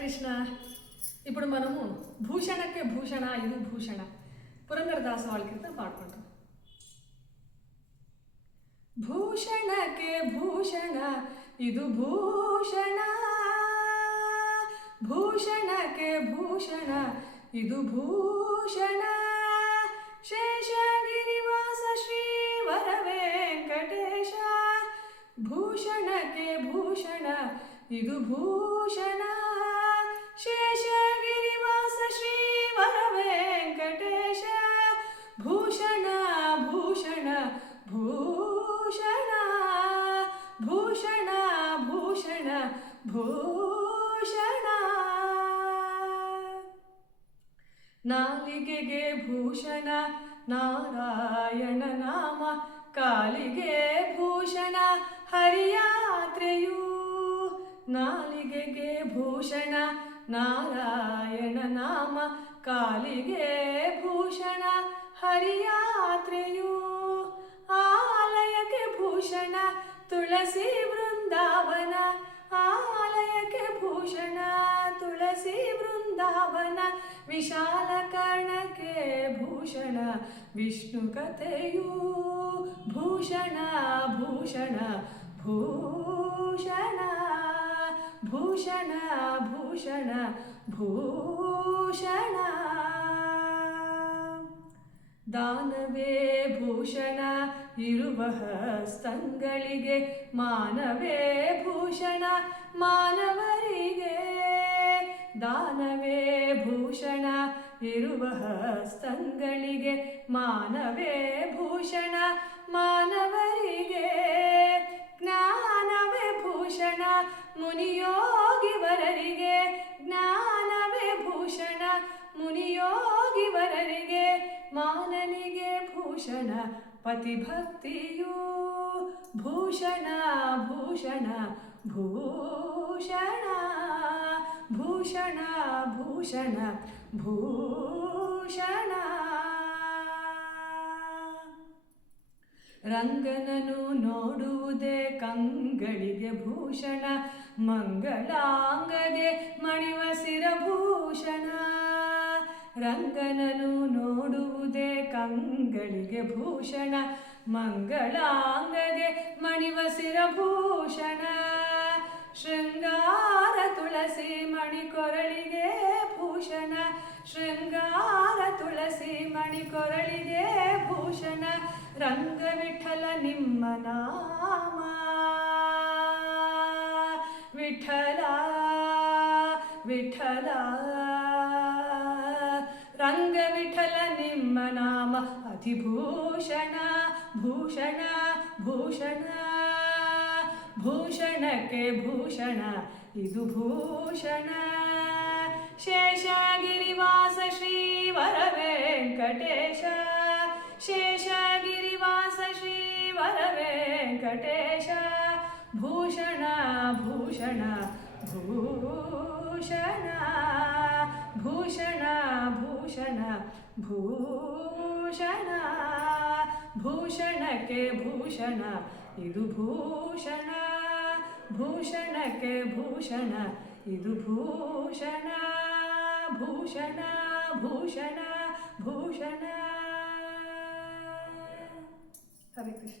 కృష్ణ. ఇప్పుడు మనము భూషణకే భూషణ ఇది భూషణ పురంధరదాసు వాళ్ళ కింద పాడుకుంటాం. భూషణకే భూషణ ಇದು ಭೂಷಣ, ಭೂಷಣಕ್ಕೆ ಭೂಷಣ ಇದು ಭೂಷಣ. ಶೇಷಗಿರಿವಾಸ ಶ್ರೀವರ ವೆಂಕಟೇಶ. ಭೂಷಣಕ್ಕೆ ಭೂಷಣ ಇದು ಭೂಷಣ. ಶೇಷಗಿರಿವಾಸ ಶ್ರೀವರ ವೆಂಕಟೇಶ. ಭೂಷಣ ಭೂಷಣ ಭೂಷಣ ಭೂಷಣ ಭೂಷಣ ಭೂಷಣ. ನಾಲಿಗೆಗೆ ಭೂಷಣ ನಾರಾಯಣ ನಾಮ, ಕಾಲಿಗೆ ಭೂಷಣ ಹರಿಯಾತ್ರೆಯು. ನಾಲಿಗೆಗೆ ಭೂಷಣ ನಾರಾಯಣ ನಾಮ, ಕಾಲಿಗೆ ಭೂಷಣ ಹರಿಯಾತ್ರೆಯು. ಆಲಯಕ್ಕೆ ಭೂಷಣ ತುಳಸಿ ವೃಂದಾವನ, ಆಲಯಕ್ಕೆ ಭೂಷಣ ತುಳಸಿ ವೃಂದಾವನ. ವಿಶಾಲ ಕರ್ಣಕ್ಕೆ ಭೂಷಣ ವಿಷ್ಣು ಕಥೆಯು. ಭೂಷಣ ಭೂಷಣ ಭೂಷಣ ಭೂಷಣ ಭೂಷಣ ಭೂಷಣ. ದಾನವೇ ಭೂಷಣ ಇರುವ ಹಸ್ತಂಗಳಿಗೆ, ಮಾನವೇ ಭೂಷಣ ಮಾನವರಿಗೆ. ದಾನವೇ ಭೂಷಣ ಇರುವ ಹಸ್ತಂಗಳಿಗೆ, ಮಾನವೇ ಭೂಷಣ ಮಾನವರಿಗೆ. ಜ್ಞಾನವೇ ಭೂಷಣ ಮುನಿಯೋಗಿವರರಿಗೆ, ಜ್ಞಾನವೇ ಭೂಷಣ ಮುನಿಯೋಗಿವರರಿಗೆ. ಮಾನನಿಗೆ ಭೂಷಣ ಪತಿಭಕ್ತಿಯು. ಭೂಷಣ ಭೂಷಣ ಭೂಷಣ ಭೂಷಣ ಭೂಷಣ ಭೂಷಣ. ರಂಗನನು ನೋಡುವುದೇ ಕಂಗಳಿಗೆ ಭೂಷಣ, ಮಂಗಳಾಂಗಗೆ ಮಣಿವ ಶಿರಭೂಷಣ. ರಂಗನನು ನೋಡುವುದೇ ಕಂಗಳಿಗೆ ಭೂಷಣ, ಮಂಗಳಾಂಗಗೆ ಮಣಿವ ಶಿರಭೂಷಣ. ಶೃಂಗಾರ ತುಳಸಿ ಮಣಿ ಕೊರಳಿಗೆ ಭೂಷಣ, ಶೃಂಗಾರ ತುಳಸಿ ಮಣಿ ಕೊರಳಿಗೆ ಭೂಷಣ. ರಂಗ ವಿಠಲ ನಿಮ್ಮ ನಾಮ, ವಿಠಲ ವಿಠಲ. ರಂಗ ವಿಠಲ ನಿಮ್ಮ ನಾಮ ಅತಿಭೂಷಣ ಭೂಷಣ ಭೂಷಣ. ಭೂಷಣಕ್ಕೆ ಭೂಷಣ ಇದು ಭೂಷಣ. ಶೇಷಗಿರಿವಾಸ ಶ್ರೀವರ ವೆಂಕಟೇಶ. ಶೇಷಗಿರಿವಾಸ ಶ್ರೀವರ ವೆಂಕಟೇಶ. ಭೂಷಣ ಭೂಷಣ ಭೂಷಣ ಭೂಷಣ ಭೂಷಣ ಭೂಷಣ. ಭೂಷಣಕ್ಕೆ ಭೂಷಣ ಇದು ಭೂಷಣ. ಭೂಷಣಕ್ಕೆ ಭೂಷಣ ಇದು ಭೂಷಣ. ಭೂಷಣ ಭೂಷಣ ಭೂಷಣ. ಹರೇ ಕೃಷ್ಣ.